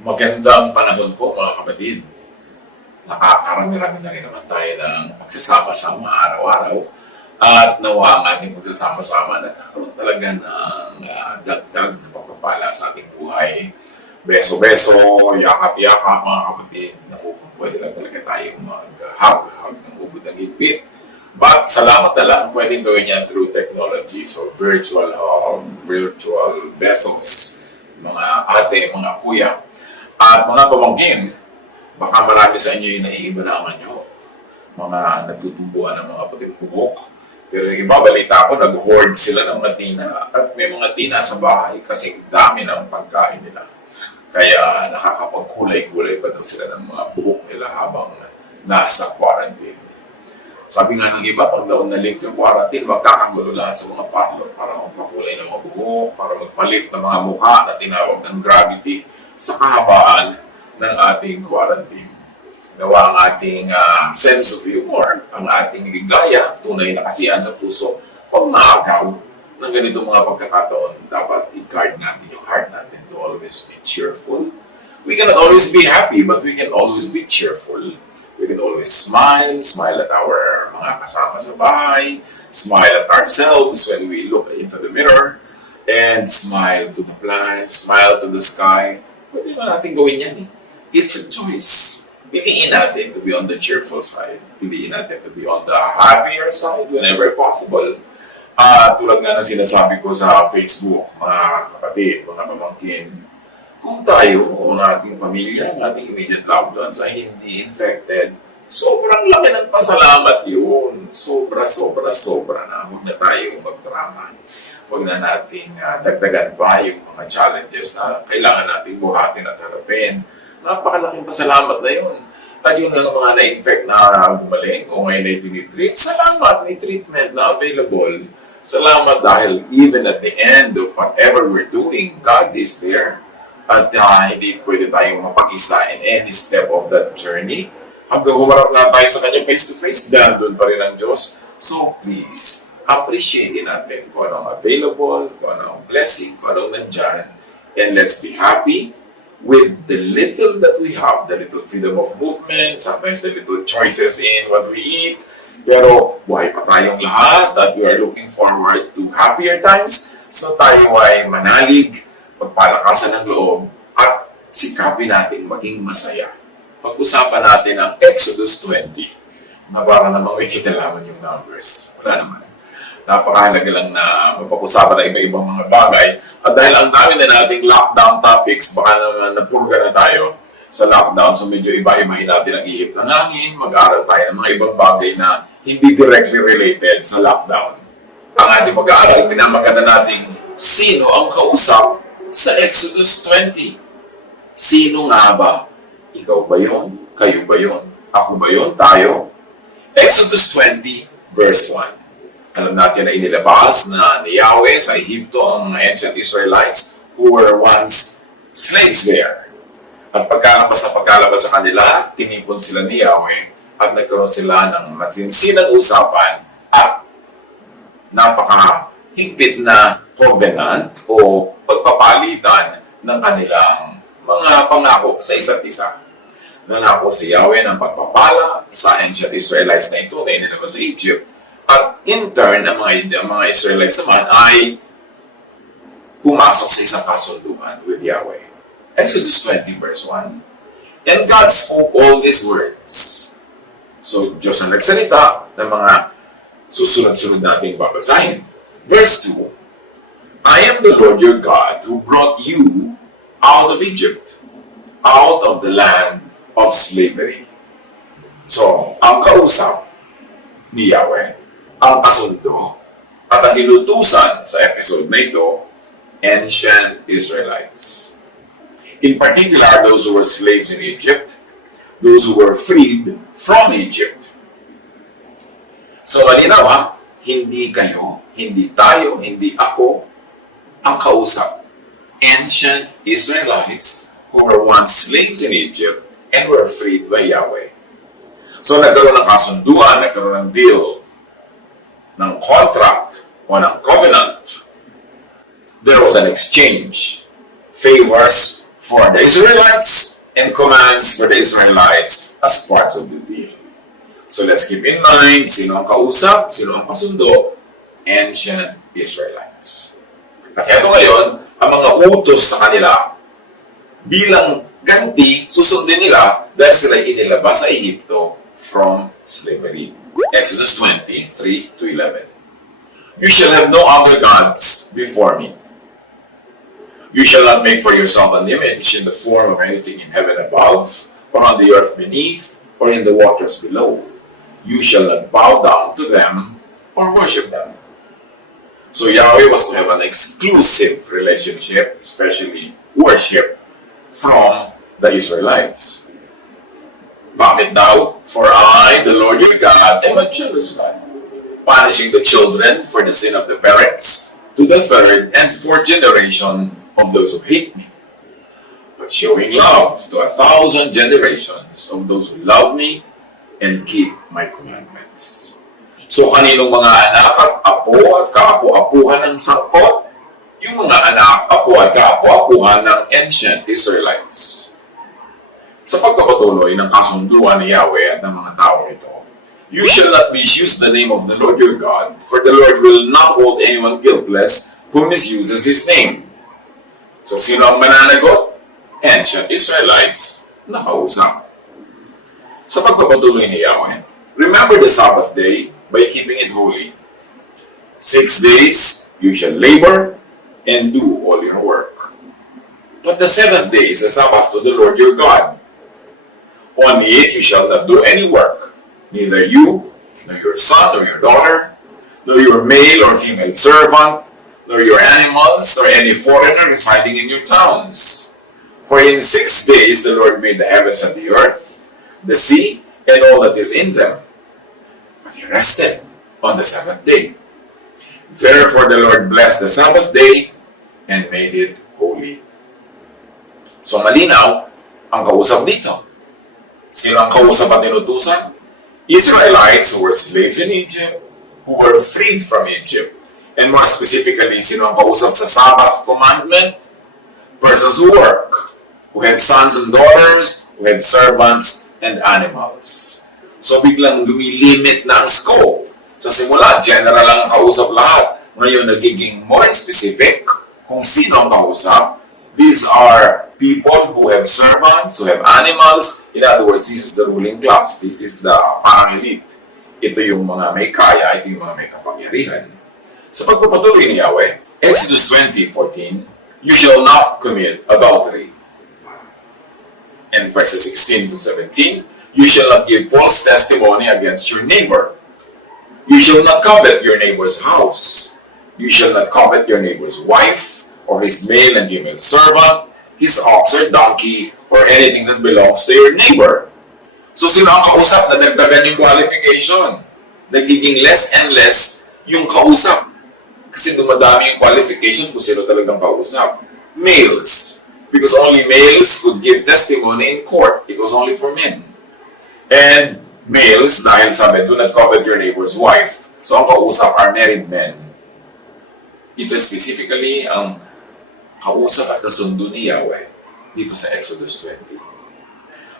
Magandang panahon po mga kapatid. Nakakarami-rami na rin naman tayo ng pagsasama-sama araw-araw at nawa ang ating pagsasama-sama nagkakaroon talaga ng dagdag na pagpapala sa ating buhay. Beso-beso, yakap-yakap mga kapatid. Naku, pwede lang talaga tayo mag-hug ng ubod ng higpit. But salamat na lang, pwedeng gawin yan through technology. So virtual hug, virtual besos, mga ate, mga kuya. At mga pamangkin, baka marami sa inyo yung naiibanangan nyo. Mga nagtutubuan ng mga puting buhok. Pero yung ibabalita ko, nag-hoard sila ng mga tina. At may mga tina sa bahay kasi dami ng pagkain nila. Kaya nakakapagkulay-kulay pa daw sila ng mga buhok nila habang nasa quarantine. Sabi nga ng iba, pag daw na-lift yung quarantine, magkakagulo lahat sa mga parlor para magpakulay ng mga buhok, para magpalit ng mga mukha na tinawag ng gravity sa kahabaan ng ating quarantine. Nawa ang ating sense of humor, ang ating ligaya, tunay na kasiyahan sa puso, pag naagaw ng ganitong mga pagkakataon, dapat i-guard natin yung heart natin to always be cheerful. We cannot always be happy, but we can always be cheerful. We can always smile at our mga kasama sa bahay, smile at ourselves when we look into the mirror, and smile to the plants, smile to the sky. Pwede na natin gawin yan eh. It's a choice. Piliin natin to be on the cheerful side. Piliin natin to be on the happier side whenever possible. Tulad nga na sinasabi ko sa Facebook, mga kapatid, mga pamangkin, kung tayo o ang ating pamilya, ang ating immediate loved ones ay hindi infected, sobrang laki ng pasalamat yun. Sobra na. Huwag na tayo magdrama. Huwag na nating dagdagan pa yung mga challenges na kailangan nating buhatin at harapin. Napakalaking pasalamat na yun. At yun lang mga na-infect na gumaling o ngayon ay tinitreat, salamat, may treatment na available. Salamat dahil even at the end of whatever we're doing, God is there. At hindi pwede tayong mapag-isa in any step of that journey. Hanggang humarap na tayo sa kanya face-to-face, doon pa rin ang Diyos. So please, appreciate natin kung anong available, kung anong blessing, kung anong nandyan. And let's be happy with the little that we have, the little freedom of movement, sometimes the little choices in what we eat. Pero buhay pa tayong lahat at we are looking forward to happier times. So tayo ay manalig, magpalakasan ng loob, at sikapin natin maging masaya. Pag-usapan natin ang Exodus 20 na para namang may kitalaman yung numbers. Wala naman. Napakahalaga lang na mapag-usapan na iba-ibang mga bagay. At dahil ang dami na nating lockdown topics, baka naman napurga na tayo sa lockdown. So medyo iba-ibahin natin ang ihip ng hangin, mag-aaral tayo ng mga ibang bagay na hindi directly related sa lockdown. Ang ating pag-aaral, pinamaganda natin sino ang kausap sa Exodus 20. Sino nga ba? Ikaw ba yun? Kayo ba yun? Ako ba yun? Tayo? Exodus 20, verse 1. Alam natin na inilabas na ni Yahweh sa Egypto ang mga ancient Israelites who were once slaves there. At pagkalabas sa kanila, tinipon sila ni Yahweh at nagkaroon sila ng matinsinang usapan at napakahigpit na covenant o pagpapalitan ng kanilang mga pangako sa isa't isa. Nangako si Yahweh ng pagpapala sa ancient Israelites na ito na inilabas sa Egypt. At in turn, ang mga Israelites naman ay pumasok sa isang kasunduan with Yahweh. Exodus 20 verse 1. And God spoke all these words. So, Diyos ang nagsalita ng mga susunod-sunod nating babasahin. Verse 2. I am the Lord your God who brought you out of Egypt, out of the land of slavery. So, ang kausap ni Yahweh, ang kasundo, at ang inutusan sa episode na ito, ancient Israelites. In particular, those who were slaves in Egypt, those who were freed from Egypt. So, malinaw hindi kayo, hindi tayo, hindi ako ang kausap. Ancient Israelites who were once slaves in Egypt and were freed by Yahweh. So, nagkaroon ng kasunduan, nagkaroon ng deal, ng contract o ng covenant. There was an exchange. Favors for the Israelites and commands for the Israelites as parts of the deal. So let's keep in mind, sino ang kausap, sino ang kasundo, ancient Israelites. At ito ngayon, ang mga utos sa kanila bilang ganti, susundin nila dahil sila inilabas sa Egypto from slavery. Exodus 20:3 to 11. You shall have no other gods before me. You shall not make for yourself an image in the form of anything in heaven above, or on the earth beneath, or in the waters below. You shall not bow down to them or worship them. So Yahweh was to have an exclusive relationship, especially worship, from the Israelites. Bakit daw? For I, the Lord your God, am a jealous God, punishing the children for the sin of the parents to the third and fourth generation of those who hate me, but showing love to 1,000 generations of those who love me and keep my commandments. So kaninong mga anak at apo at kaapo-apuhan ng sangkot? Yung mga anak, apo at kaapo-apuhan ng ancient Israelites. Sa pagpapatuloy ng kasunduan ni Yahweh at ng mga tao ito, you shall not misuse the name of the Lord your God, for the Lord will not hold anyone guiltless who misuses His name. So, sino ang mananagot? Ancient Israelites na kausap. Sa pagpapatuloy ni Yahweh, remember the Sabbath day by keeping it holy. 6 days you shall labor and do all your work. But the 7th day is a Sabbath to the Lord your God. On it you shall not do any work, neither you, nor your son or your daughter, nor your male or female servant, nor your animals, or any foreigner residing in your towns. For in 6 days the Lord made the heavens and the earth, the sea, and all that is in them. But He rested on the 7th day. Therefore the Lord blessed the Sabbath day and made it holy. So malinaw ang kausap dito. Sino ang kausap at tinutusan? Israelites who were slaves in Egypt, who were freed from Egypt. And more specifically, sino ang kausap sa Sabbath commandment? Persons who work, who have sons and daughters, who have servants and animals. So biglang lumilimit na ang scope. Sa simula, general ang kausap lahat. Ngayon, nagiging more specific kung sino ang kausap. These are people who have servants, who have animals. In other words, this is the ruling class. This is the pang-elite. Ito yung mga may kaya, ito yung mga may kapangyarihan. Sa pagpapatuloy ni Yahweh, Exodus 20:14, you shall not commit adultery. And verses 16 to 17, you shall not give false testimony against your neighbor. You shall not covet your neighbor's house. You shall not covet your neighbor's wife, or his male and female servant, his ox or donkey, or anything that belongs to your neighbor. So sino ang kausap na nagdagan yung qualification? Nagiging less and less yung kausap. Kasi dumadami yung qualification kung sino talagang kausap. Males. Because only males could give testimony in court. It was only for men. And males, dahil sabi, do not covet your neighbor's wife. So ang kausap are married men. Ito specifically ang kausap at kasundo ni Yahweh dito sa Exodus 20.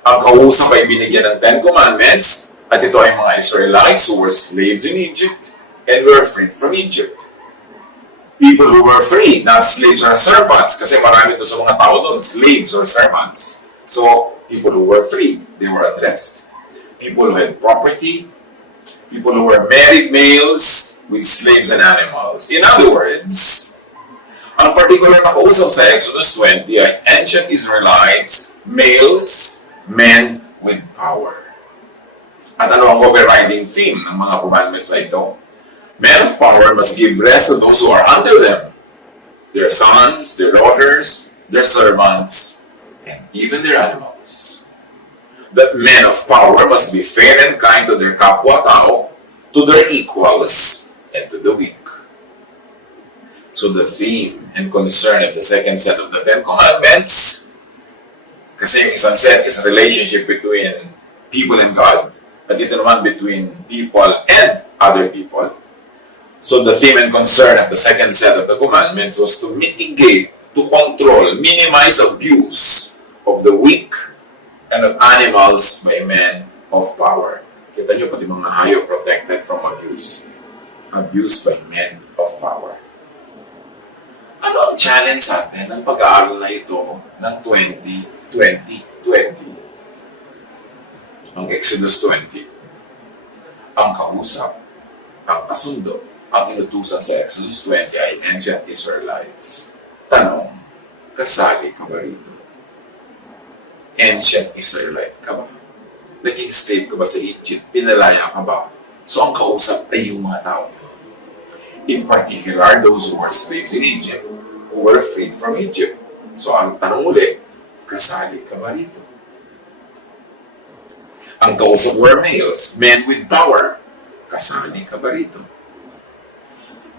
Ang kausap ay binigyan ng 10 Commandments at ito ay mga Israelites who were slaves in Egypt and were freed from Egypt. People who were free, not slaves or servants, kasi marami ito sa mga tao doon, slaves or servants. So, people who were free, they were addressed. People who had property, people who were married males with slaves and animals. In other words, ang particular na kausap sa Exodus 20 ay ancient Israelites, males, men with power. At ano ang overriding theme ng mga commandments na ito? Men of power must give rest to those who are under them, their sons, their daughters, their servants, and even their animals. That men of power must be fair and kind to their kapwa-tao, to their equals, and to the weak. So the theme and concern of the second set of the 10 Commandments, kasi yung isang set is a relationship between people and God, at ito naman between people and other people. So the theme and concern of the second set of the commandments was to mitigate to control, minimize abuse of the weak and of animals by men of power. Kita nyo, pati mga hayop protected from abuse. Abuse by men of power. Ano ang challenge sa atin ng pag-aaral na ito ng 2020? Ang Exodus 20. Ang kausap, ang kasundo, ang inutusan sa Exodus 20 ay ancient Israelites. Tanong, kasali ka ba rito? Ancient Israelite ka ba? Naging slave ka ba sa Egypt? Pinalaya ka ba? So ang kausap ay yung mga tao yun. In particular, those who were slaves in Egypt, who were freed from Egypt. So ang tanong ulit, kasali ka ba rito? Ang kausap were males, men with power. Kasali ka ba rito?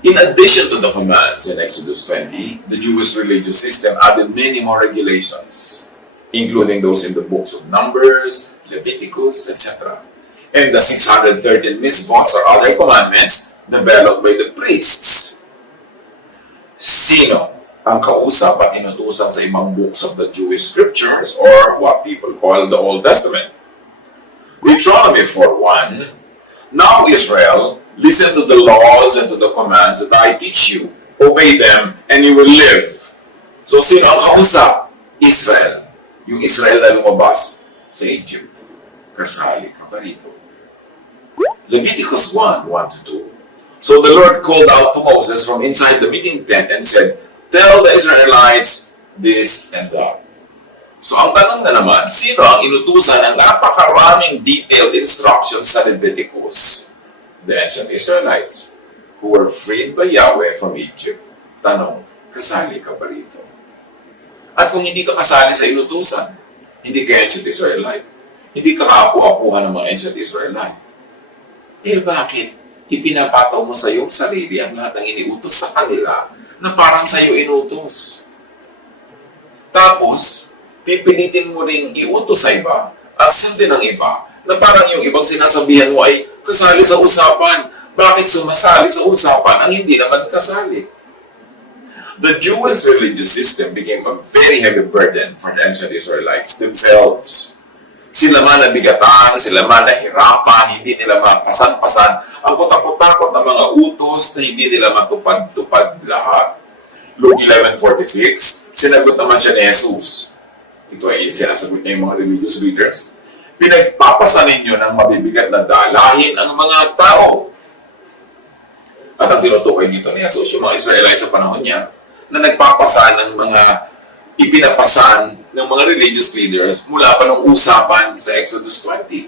In addition to the commands in Exodus 20, the Jewish religious system added many more regulations, including those in the books of Numbers, Leviticus, etc. And the 613 mitzvahs or other commandments developed by the priests. Sino ang kausap at inutusan sa ibang books of the Jewish scriptures or what people call the Old Testament? Deuteronomy 4:1, Now Israel, listen to the laws and to the commands that I teach you. Obey them and you will live. So sino ang kausap? Israel. Yung Israel na lumabas sa Egypt. Kasali ka ba rito? Leviticus 1:1-2. So the Lord called out to Moses from inside the meeting tent and said, Tell the Israelites this and that. So ang tanong na naman, sino ang inutusan ng napakaraming detailed instructions sa Leviticus? The ancient Israelites who were freed by Yahweh from Egypt. Tanong, kasali ka ba rito? At kung hindi ka kasali sa inutusan, hindi ka ancient Israelite, hindi ka kaapu-apuhan ng mga ancient Israelite. Eh bakit? Ipinapataw mo sa iyong sarili ang lahat ng iniutos sa kanila na parang sa iyo inutos. Tapos, pipilitin mo ring iutos sa iba at sundin ng iba na parang yung ibang sinasabihan mo ay kasali sa usapan. Bakit sumasali sa usapan ang hindi naman kasali? The Jewish religious system became a very heavy burden for the ancient Israelites themselves. Sila man nabigatan, sila man nahirapan, hindi nila mapasan-pasan ang kutakot-takot ng mga utos na hindi nila matupad-tupad lahat. Luke 11:46, sinagot naman siya ni Jesus. Ito ay sinasagot niya yung mga religious leaders. Pinagpapasan ninyo ng mabibigat na dalahin ang mga tao. At ang tinutukoy nito ni Jesus, yung mga Israelites sa panahon niya, na nagpapasan ng mga ipinapasan ng mga religious leaders mula pa ng usapan sa Exodus 20.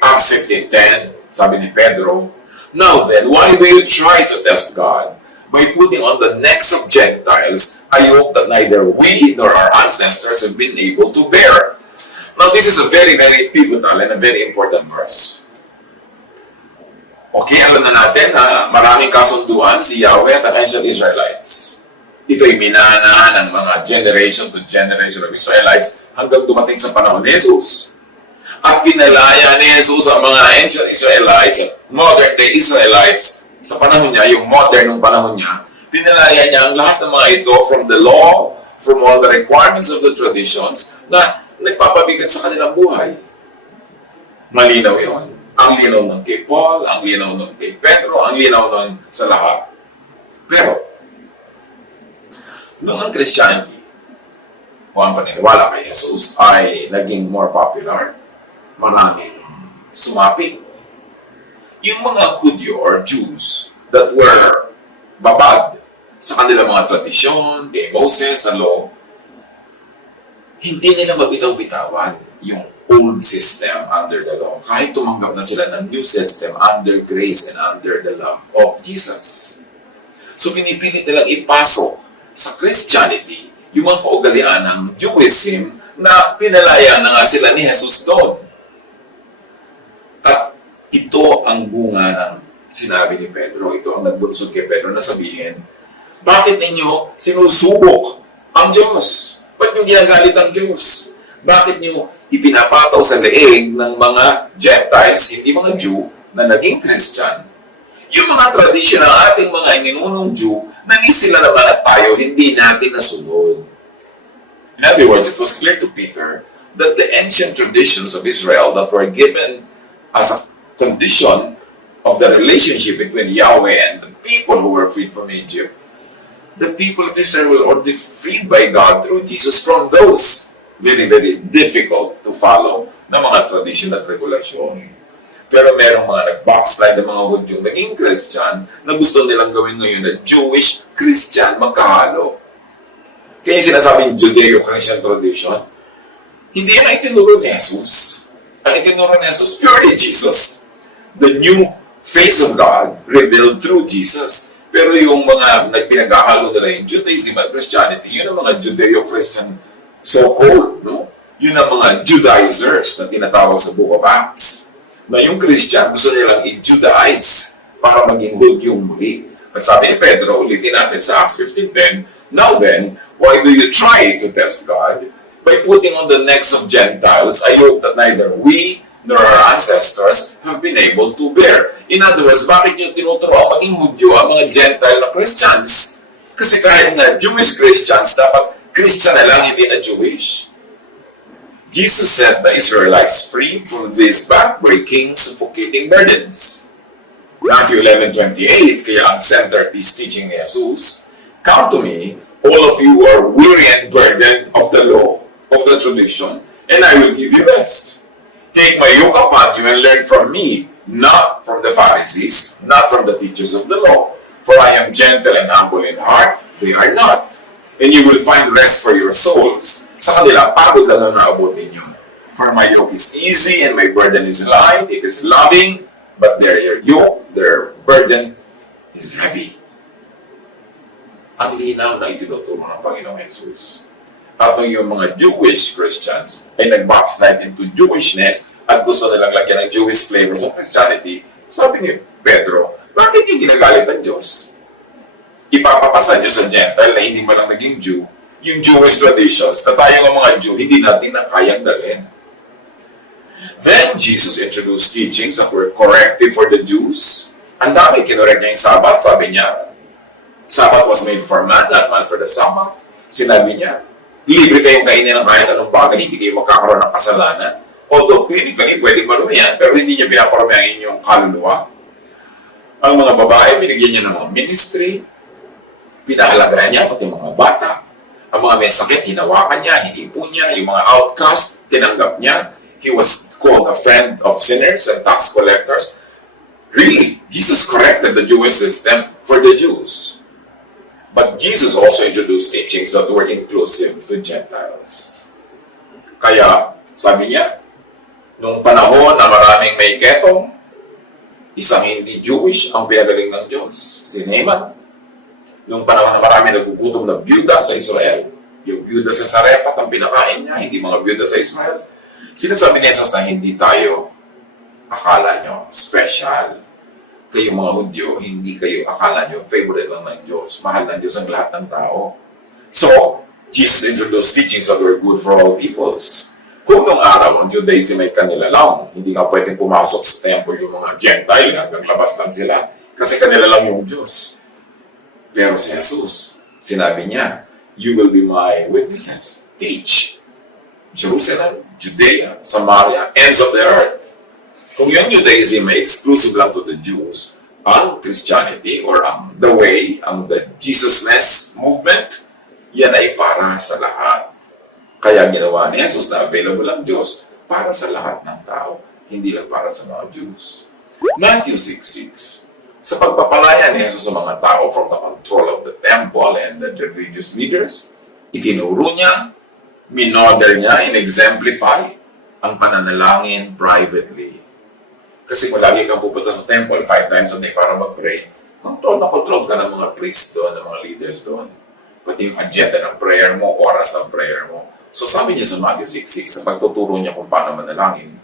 Acts 15:10, sabi ni Pedro, Now then, why do you try to test God by putting on the necks of Gentiles a yoke that neither we nor our ancestors have been able to bear? Now, this is a very, very pivotal and a very important verse. Okay, alam na natin na maraming kasunduan si Yahweh at ang ancient Israelites. Ito ay minana ng mga generation to generation of Israelites hanggang dumating sa panahon ni Jesus. At pinalaya ni Jesus ang mga ancient Israelites, modern day Israelites, sa panahon niya, yung modern ng panahon niya, pinalaya niya ang lahat ng mga ito from the law, from all the requirements of the traditions na nagpapabigat sa kanilang buhay. Malinaw yun. Ang linaw ng kay Paul, ang linaw ng kay Pedro, ang linaw ng sa lahat. Pero, noong ang Christianity, o ang paniniwala kay Jesus ay naging more popular, maraming sumapit. Yung mga Hudyo or Jews that were babad sa kanilang mga tradisyon, kay Moses, sa law, hindi nila mabitaw-bitawan yung old system under the law. Kahit tumanggap na sila ng new system under grace and under the love of Jesus. So pinipilit nilang ipasok sa Christianity yung mga kaugalian ng Jewism na pinalaya na nga sila ni Jesus doon. At ito ang bunga ng sinabi ni Pedro. Ito ang nagbunsod kay Pedro na sabihin, bakit ninyo sinusubok ang Diyos? Ba't nyo ginagalit ang Diyos? Bakit nyo ipinapataw sa leeg ng mga Gentiles, hindi mga Jew, na naging Christian, yung mga tradisyon ng ating mga ininunong Jew Nanis sila naman at tayo, hindi natin nasunod. In other words, it was clear to Peter that the ancient traditions of Israel that were given as a condition of the relationship between Yahweh and the people who were freed from Egypt, the people of Israel were already freed by God through Jesus from those very, very difficult to follow na mga tradition at regulasyon. Pero merong mga nag-backslide ng mga Hudyong naging Christian na gusto nilang gawin ngayon na Jewish Christian magkahalo. Kaya yung sinasabing Judeo-Christian tradition, hindi yan ang itinuro ni Jesus. Ang itinuro ni Jesus, purely Jesus. The new face of God revealed through Jesus. Pero yung mga nagpinaghahalo nila yung Judaism at Christianity, yun ang mga Judeo-Christian so-called, no? Yun ang mga Judaizers na tinatawag sa Book of Acts. Na yung Christian, gusto nilang i-Judaize para maging Hudyong muli. At sabi ni Pedro, ulitin natin sa Acts 15:10, "Now then, why do you try to test God? By putting on the necks of Gentiles, I hope that neither we nor our ancestors have been able to bear." In other words, bakit nyo tinuturuan maging Hudyo ang mga Gentile na Christians? Kasi kahit nga Jewish Christians, dapat Christian na lang, hindi na Jewish. Jesus set the Israelites free from these back-breaking, suffocating burdens. Matthew 11:28, kaya ang centerpiece teaching ni Jesus, "Come to me, all of you who are weary and burdened of the law, of the tradition, and I will give you rest. Take my yoke upon you and learn from me, not from the Pharisees, not from the teachers of the law. For I am gentle and humble in heart, they are not. And you will find rest for your souls." Sa kanila, pagod lang ang naabot ninyo. "For my yoke is easy and my burden is light, it is loving, but their yoke, their burden is heavy." Ang linaw na itinuturo ng Panginoong Jesus. At yung mga Jewish Christians ay nag-backslide into Jewishness at gusto nilang lagyan ng Jewish flavors of Christianity, sabi ni Pedro, bakit yung ginagalit ng Diyos? Ipapapasa Diyos sa Gentile na hindi man lang naging Jew, yung Jewish traditions na tayo ng mga Jew, hindi natin na kayang dalhin. Then, Jesus introduced teachings that were corrective for the Jews. Ang dami, kinorek niya yung Sabbath. Sabi niya, Sabbath was made for man, not man for the Sabbath. Sinabi niya, libre kayong kainin ng kahit anong bagay, hindi kayo magkakaroon ng kasalanan. Although, clinically, pwedeng marumi yan, pero hindi niya pinaparami ang inyong kaluluwa. Ang mga babae, binigyan niya ng mga ministry, pinahalagahan niya, pati mga bata. Ang mga may sakit, hinawakan niya, hinipo niya, yung mga outcast, tinanggap niya. He was called a friend of sinners and tax collectors. Really, Jesus corrected the Jewish system for the Jews. But Jesus also introduced teachings that were inclusive to Gentiles. Kaya, sabi niya, nung panahon na maraming may ketong, isang hindi Jewish ang pinagaling ng Diyos, si Naaman. Nung panahon na marami nagugutom na byuda sa Israel, yung byuda sa Sarephat ang pinakain niya, hindi mga byuda sa Israel. Sinasabi ni Jesus na hindi tayo, akala nyo, special. Kayo mga Hudyo, hindi kayo, akala nyo, favorite lang ng Diyos. Mahal ng Diyos ang lahat ng tao. So, Jesus introduced teachings that were good for all peoples. Kung nung araw, ang Judaism ay kanila lang, hindi nga pwedeng pumasok sa temple yung mga Gentile, hanggang labas lang sila. Kasi kanila lang yung Diyos. Pero si Jesus, sinabi niya, "You will be my witnesses." Teach. Jerusalem, Judea, Samaria, ends of the earth. Kung yung Judaism ay exclusive lang to the Jews, ang Christianity or ang the way, ang the Jesusness movement, yan ay para sa lahat. Kaya ginawa ni Jesus na available ang Diyos para sa lahat ng tao, hindi lang para sa mga Jews. Matthew 6:6. Sa pagpapalaya ni Jesus sa mga tao from the control of the temple and the religious leaders, itinuro niya, minodel niya, in-exemplify ang pananalangin privately. Kasi kung lagi kang pupunta sa temple 5 times a day para mag-pray, control na control ka ng mga priests doon, ng mga leaders doon. Pati yung agenda ng prayer mo, oras ng prayer mo. So sabi niya sa Matthew 6:6, sa pagtuturo niya kung paano manalangin,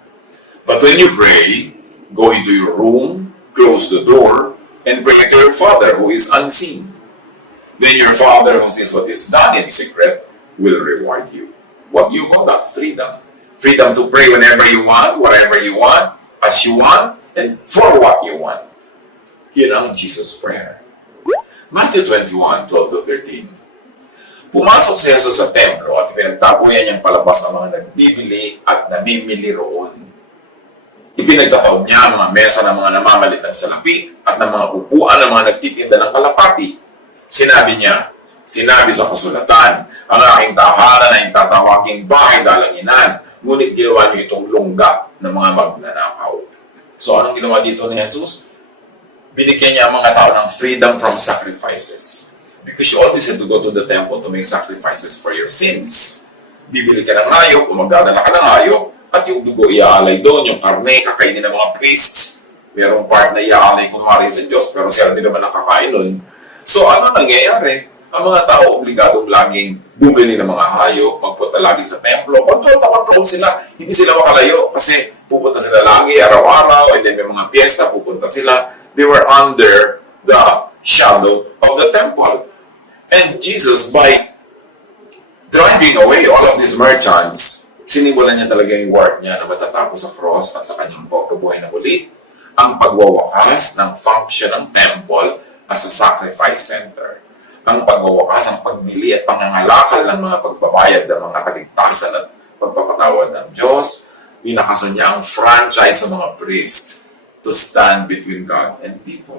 "But when you pray, go into your room, close the door, and pray to your Father who is unseen. Then your Father who sees what is done in secret will reward you." What do you call that? Freedom. Freedom to pray whenever you want, whatever you want, as you want, and for what you want. Yun ang Jesus' prayer. Matthew 21, 12 to 13. Pumasok si Jesus sa templo at pinagtabuyan niyang palabas ang mga nagbibili at namimili roon. Ipinagtataob niya ang mga mesa ng mga namamalit ng salapi at ng mga upuan ng mga nagtitinda ng kalapati. Sinabi sa kasulatan, ang aking tahanan ay tatawaging bahay dalanginan, ngunit ginawa niyo itong lungga ng mga magnanakaw. So anong ginawa dito ni Jesus? Binigyan niya ang mga tao ng freedom from sacrifices. Because you always had to go to the temple to make sacrifices for your sins. Bibili ka ng hayop, magdadala ka ng hayop, at yung dugo iaalay doon, yung karne, kakainin ng mga priests. Merong part na iaalay kumari sa Diyos, pero sila din naman nakakain nun. So ano nangyayari? Ang mga tao obligadong laging bumili ng mga hayop, magpunta lagi sa templo, control sila, hindi sila makalayo kasi pupunta sila lagi, araw-araw, and then may mga piyesta, pupunta sila. They were under the shadow of the temple. And Jesus, by driving away all of these merchants, sinimulan niya talaga yung work niya na matatapos sa cross at sa kanyang pagkabuhay na muli, ang pagwawakas ng function ng temple as a sacrifice center. Ang pagwawakas, ang pagbili at pangangalakal ng mga pagbabayad ng mga kaligtasan at pagpapatawad ng Diyos, pinakasan niya ang franchise ng mga priest to stand between God and people.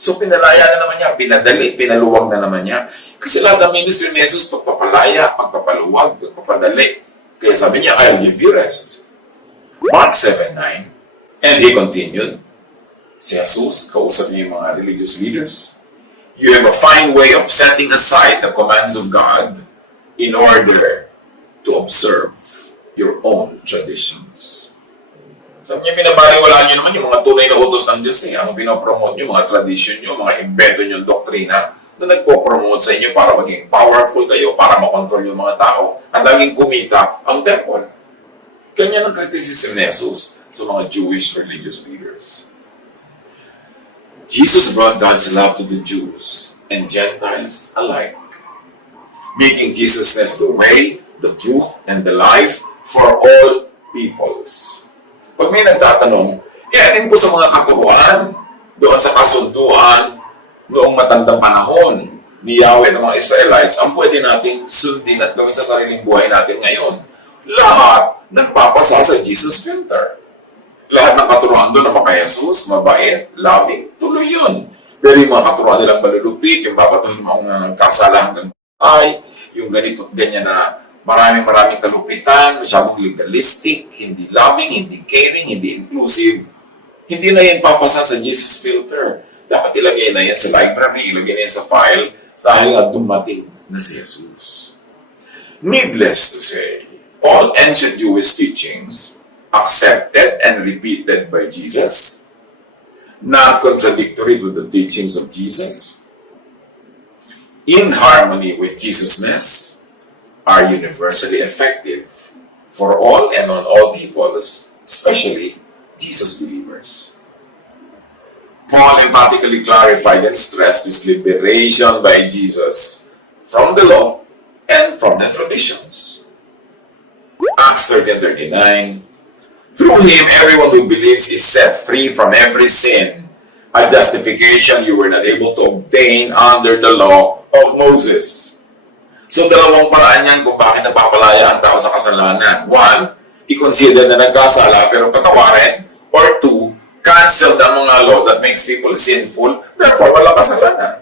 So pinalaya na naman niya, pinadali, pinaluwag na naman niya. Kasi lahat ng ministry ni Jesus, pagpapalaya, pagpapaluwag, pagpapadali. Kaya sabi niya, I'll give you rest. Mark 7:9. And he continued, si Jesus, kausap niya yung mga religious leaders, you have a fine way of setting aside the commands of God in order to observe your own traditions. Sabi niya, binabaliwala niyo naman yung mga tunay na utos ng Diyos eh. Ang pinopromote niyo, mga tradition niyo, mga invento niyo, doktrina na nagpo-promote sa inyo para maging powerful kayo, para makontrol yung mga tao, at laging kumita ang temple. Kanya ng criticism ni Jesus sa mga Jewish religious leaders. Jesus brought God's love to the Jews and Gentiles alike, making Jesus the way, the truth, and the life for all peoples. Pag may nagtatanong, alin po sa mga katuruan doon sa kasunduan noong matandang panahon ni Yahweh ng mga Israelites ang pwede nating sundin at gawin sa sariling buhay natin ngayon? Lahat nagpapasa sa Jesus filter. Lahat ng katuruan doon na maka-Jesus, mabait, loving, tuloy yun. Pero yung mga katuruan nilang malulupit, yung babatuhin mo ng kasala hanggang ay, yung ganito, ganyan na maraming kalupitan, masyadong legalistic, hindi loving, hindi caring, hindi inclusive. Hindi na yan papasa sa Jesus filter. Dapat ilagay na yan sa library, ilagay na yan sa file, dahil nga dumating na si Jesus. Needless to say, all ancient Jewish teachings, accepted and repeated by Jesus, not contradictory to the teachings of Jesus, in harmony with Jesusness, are universally effective for all and on all peoples, especially Jesus believers. Paul emphatically clarified and stressed this liberation by Jesus from the law and from the traditions. Acts 13:39, through him everyone who believes is set free from every sin, a justification you were not able to obtain under the law of Moses. So, dalawang paraan yan kung bakit napapalaya ang tao sa kasalanan. One, i-consider na nagkasala pero patawarin. Or two, cancel ang mga law that makes people sinful, therefore wala kasalanan.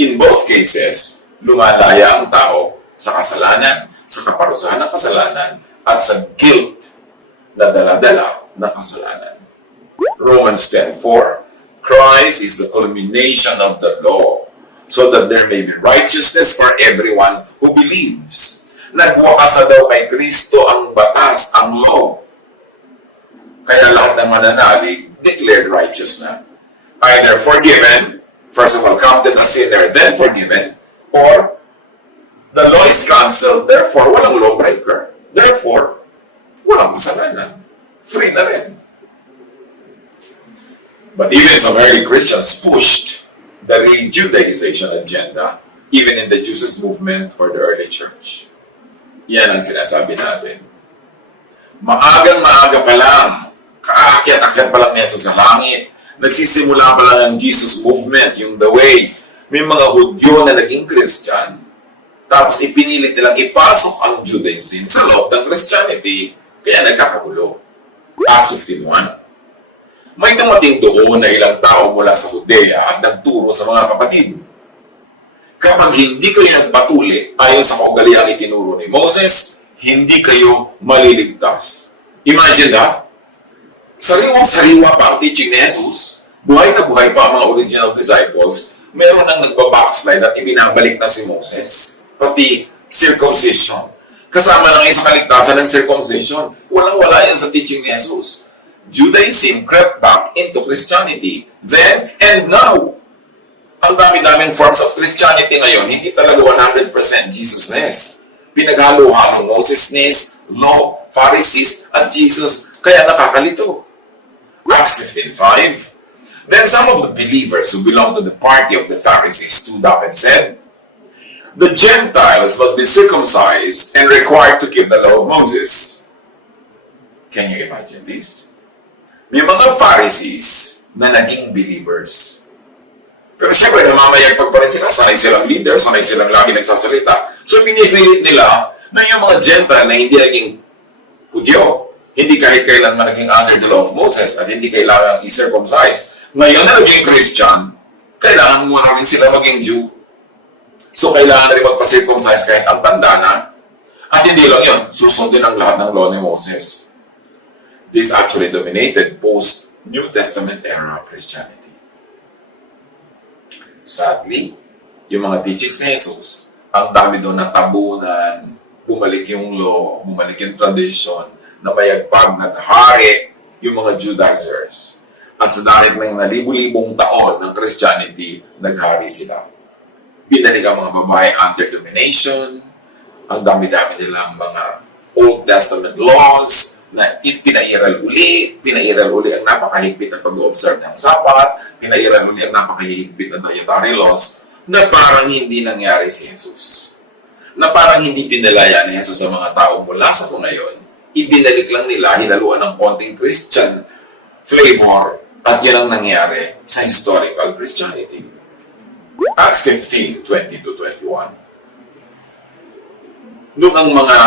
In both cases, lumalaya ang tao sa kasalanan, sa kaparusahan ng kasalanan, at sa guilt na dala-dala ng kasalanan. Romans 10:4, Christ is the culmination of the law, so that there may be righteousness for everyone who believes. Nagwakas na daw kay Kristo ang batas, ang law. Kaya lahat ng mananalig, declared righteous na. Either forgiven, first of all, counted as sinner, then forgiven, or the law is cancelled, therefore, walang lawbreaker. Therefore, walang kasalanan. Free na rin. But even some early Christians pushed the re-Judaization agenda, even in the Jesus movement or the early church. Yan ang sinasabi natin. Maagang-maaga pa lang, kaakyat-akyat pa lang ni Jesus sa langit, nagsisimula pa lang ang Jesus movement, yung the way, May mga Hudyo na naging Christian, tapos ipinilit nilang ipasok ang Judaism sa loob ng Christianity, kaya nagkakagulo. Acts 15:1. May dumating doon na ilang tao mula sa Judea at nagturo sa mga kapatid. Kapag hindi kayo nagpatuli ayon sa kaugaliang itinuro ni Moses, hindi kayo maliligtas. Imagine that. Sariwang-sariwa pa ang teaching ni Jesus. Buhay na buhay pa ang mga original disciples. Meron nang nagbabackslide at ibinabalik na si Moses. Pati circumcision. Kasama na ngayon sa kaligtasan ng circumcision. Walang-wala yan sa teaching ni Jesus. Judaism crept back into Christianity. Then and now. Ang dami-daming forms of Christianity ngayon, hindi talaga 100% Jesus-ness. Pinaghalo-halo Moses-ness, Law, Pharisees, at Jesus. Kaya nakakalito. Acts 15:5. Then some of the believers who belonged to the party of the Pharisees stood up and said, "The Gentiles must be circumcised and required to keep the law of Moses." Can you imagine this? May mga Pharisees na naging believers. Pero siyempre, namamayagpag pa rin sila. Sanay silang leader, sanay silang lagi nagsasalita. So, pinipilit nila na yung mga Gentile na hindi naging Hudyo, hindi kahit kailanman naging under the law of Moses at hindi kailangan i-circumcise. Ngayon na naging Christian, kailangan muna rin sila maging Jew. So, kailangan na rin magpa-circumcise kahit ang tanda na. At hindi lang yun, susundin ang lahat ng law ni Moses. This actually dominated post-New Testament era Christianity. Sadly, yung mga teachings ni Jesus, ang dami doon na tabunan, bumalik yung law, bumalik yung tradition, na mayagpag naghari yung mga Judaizers. At sa dahil ng nalibu-libong taon ng Christianity, naghari sila. Binalik ang mga babae under domination, ang dami-dami nilang mga Old Testament laws, na pinairal uli ang napakahigpit na pag-observe ng Sabat, pinairal uli ang napakahigpit na dietary laws, na parang hindi nangyari si Jesus. Na parang hindi pinalaya ni Jesus sa mga tao mula sa kung ngayon, ibinalik lang nila, hinaluan ng konting Christian flavor, at yan ang nangyari sa historical Christianity. Acts 15:20-21. Noong ang mga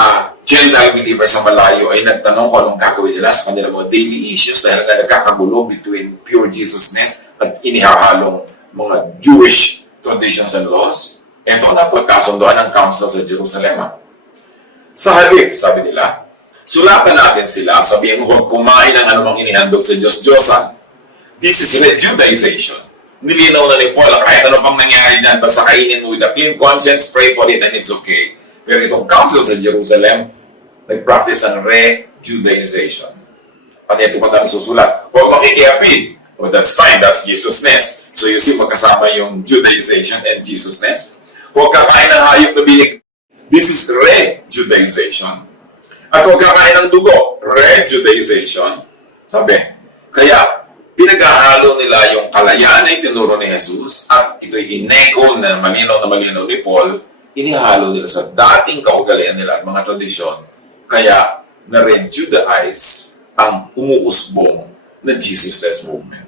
Gentile believers sa malayo ay nagtanong kung anong gagawin nila sa kanilang mga daily issues dahil nga nagkakagulo between pure Jesus-ness at inihahalong mga Jewish traditions and laws. Ito na pagkasundoan ng council sa Jerusalem. Sa halip, sabi nila, sulatan natin sila, sabihin mo kung kumain ng anumang inihandog sa Diyos-Diyosan. This is Judaization. Nilinaw na ni Paul, kahit ano pang nangyari dyan, basta kainin mo with a clean conscience, pray for it, and it's okay. Pero itong council sa Jerusalem, nag-practice ng re-Judaization. At ito pa tayo susulat, huwag makikiapid. Well, that's fine, that's Jesus-ness. So you see, magkasama yung Judaization and Jesus-ness. Huwag kakain ng hayop na binig. This is re-Judaization. At huwag kakain ng dugo, re-Judaization. Sabi, kaya pinaghahalo nila yung kalayaan na itinuro ni Jesus at ito'y ineko na malinaw ni Paul, inihalo nila sa dating kaugalian nila at mga tradisyon, kaya na-re-Judaize ang umuusbong na Jesus-less movement.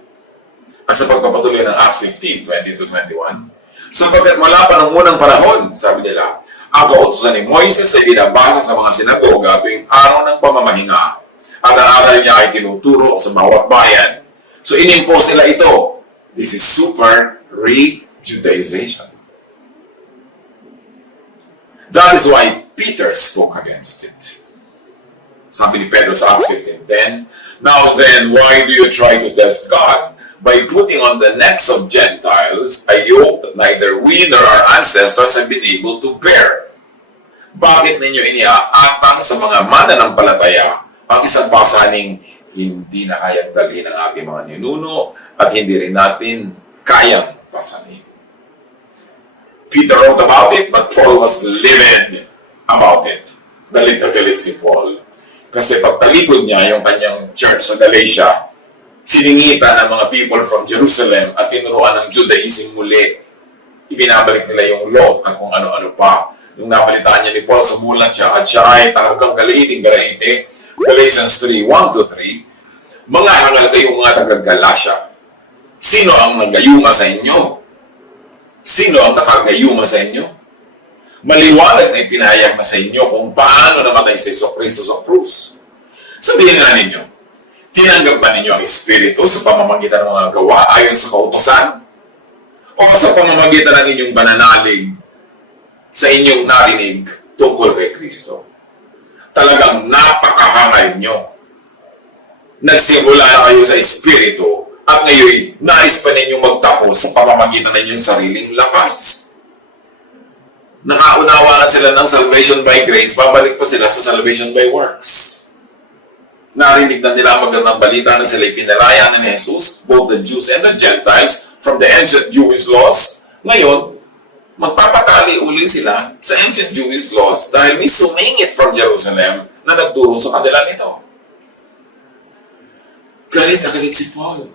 At sa pagpapatuloy ng Acts 15:20-21, sapagkat mula pa ng unang panahon, sabi nila, ang kautusan ni Moises ay binabasa sa mga sinagoga tuwing araw ng pamamahinga at ang aral niya ay tinuturo sa bawat bayan. So inimpose nila ito. This is super re-Judaization. That is why Peter spoke against it. Sabi ni Pedro sa Acts 15:10, "Now then, why do you try to test God? By putting on the necks of Gentiles a yoke that neither we nor our ancestors have been able to bear." Bakit ninyo iniaatang sa mga mananampalataya ang isang pasaning hindi na kayang dalhin ng ating mga ninuno at hindi rin natin kayang pasanin? Peter wrote about it, but Paul was livid about it. Galit na galit si Paul. Kasi pagtalikod niya yung kanyang church sa Galatia, siningitan ng mga people from Jerusalem at tinuruan ng Judaism muli. Ibinabalik nila yung law at kung ano-ano pa. Nung nabalitaan niya ni Paul, sumulat siya at siya ay talagang galaiti. Galatians 3:1-3, "Mga hangal kayong mga taga-Galatia, sino ang nagayuma sa inyo? Sino ang nakagayuma sa inyo? Maliwanag na ipinahayag na sa inyo kung paano namatay si Jesucristo sa krus. Sabihin nga ninyo, tinanggap ba ninyo ang Espiritu sa pamamagitan ng mga gawa ayon sa kautusan? O sa pamamagitan ng inyong pananalig sa inyong narinig tungkol kay Kristo? Talagang napakahangal nyo. Nagsimula na kayo sa Espiritu at ngayon nais pa ninyong magtapos sa pamamagitan ng inyong sariling lakas. Nakaunawa na sila ng salvation by grace, babalik pa sila sa salvation by works. Narinig na nila magandang balita na sila pinalaya ni Jesus, both the Jews and the Gentiles, from the ancient Jewish laws. Ngayon, magpapatali uli sila sa ancient Jewish laws dahil may sumingit from Jerusalem na nagturo sa kanila nito. Galit na galit si Paul.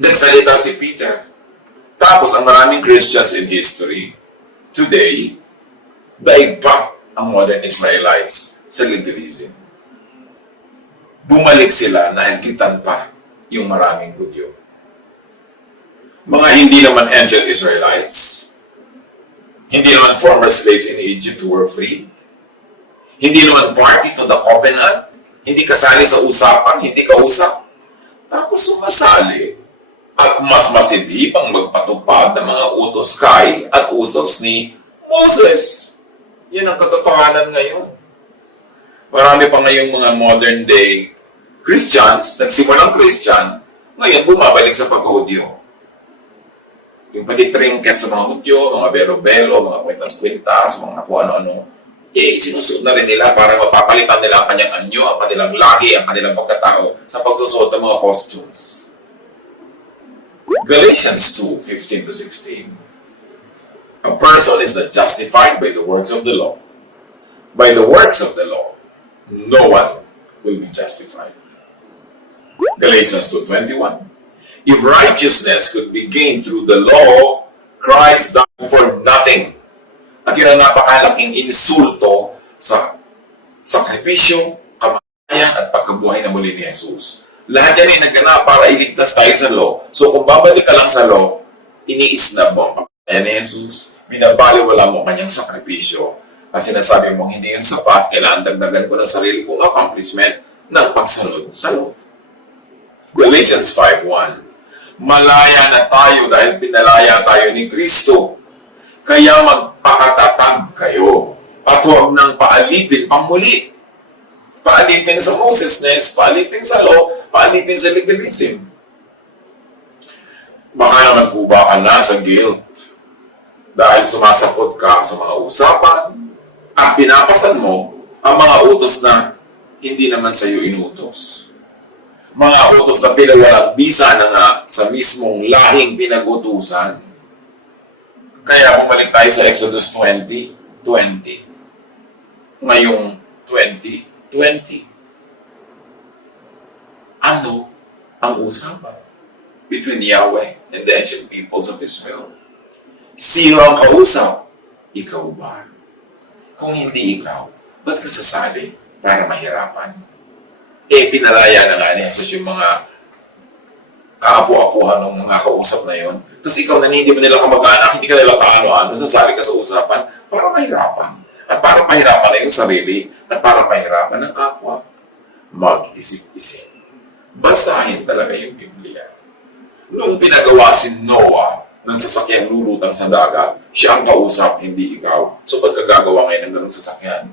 Nagsalita si Peter. Tapos ang maraming Christians in history today, daig pa ang modern Israelites sa legalism. Bumalik sila na higpitan pa yung maraming Hudyo. Mga hindi naman ancient Israelites, hindi naman former slaves in Egypt who were freed, hindi naman party to the covenant, hindi kasali sa usapan, hindi kausap, tapos sumasali at mas masidhip ang magpatupad ng mga utos kay at usos ni Moses. Yan ang katotohanan ngayon. Marami pa ngayong mga modern day Christians, nagsimulang Christian, ngayon bumabalik sa pag-Hudyo. Yung pati-trinket sa mga Hudyo, mga belo-belo, mga kwintas-kwintas, mga kung ano-ano, sinusuot na rin nila para mapapalitan nila ang kanyang anyo, ang kanilang lahi, ang kanilang pagkatao sa pagsusuot ng mga costumes. Galatians 2:15-16. A person is not justified by the works of the law. By the works of the law, no one will be justified. Galatians 2:21. If righteousness could be gained through the law, Christ died for nothing. At yun ang napakalaking insulto sa sakripisyo, kamatayan at pagkabuhay na muli ni Jesus. Lahat yan ay naganap para iligtas tayo sa law. So kung babalik ka lang sa law, iniisnab mo ang pagkakaya ni Jesus, binabaliwala mo kanyang sakripisyo, at sinasabi mong hindi yan sapat, kailangan dagdagan ko ng sarili kong accomplishment ng pagsunod sa law. Galatians 5:1. Malaya na tayo dahil pinalaya tayo ni Kristo. Kaya magpakatatag kayo at huwag nang paalipin pang muli. Paalipin sa Mosesness, paalipin sa law, paalipin sa legalism. Baka naman kuba ka na sa guilt dahil sumasapot ka sa mga usapan at pinapasan mo ang mga utos na hindi naman sa iyo inutos. Mga utos na pinagalang bisa na nga sa mismong lahing pinagutusan. Kaya bumalik tayo sa Exodus 20:20. Ngayong 2020. Ano ang usapan between Yahweh and the ancient peoples of Israel? Sino ang kausap? Ikaw ba? Kung hindi ikaw, ba't ka sasali para mahirapan? Pinalaya na nga ni Jesus yung mga kaapu-apuhan ng mga kausap na yon. Tapos ikaw na hindi mo nila kamag-anak, hindi ka nila kaano-ano, sasali ka sa usapan para mahirapan. At para mahirapan na yung sarili, at para mahirapan ng kapwa. Mag-isip-isip. Basahin talaga yung Biblia. Nung pinagawa si Noah ng sasakyang lulutang sa dagat, siya ang kausap, hindi ikaw. So ba't ka gagawa ngayon ng ganong sasakyan?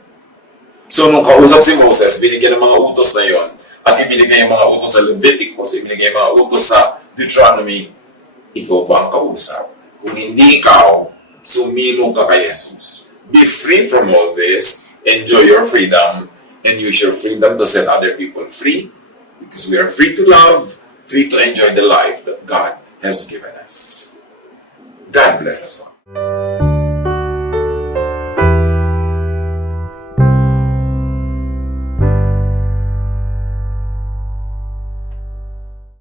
So nung kausap si Moses, binigyan ng mga utos na yon, at ibinigay yung mga utos sa Leviticus, ibinigay yung mga utos sa Deuteronomy, ikaw ba ang kausap? Kung hindi ikaw, sumilong ka kay Jesus. Be free from all this, enjoy your freedom, and use your freedom to set other people free, because we are free to love, free to enjoy the life that God has given us. God bless us all.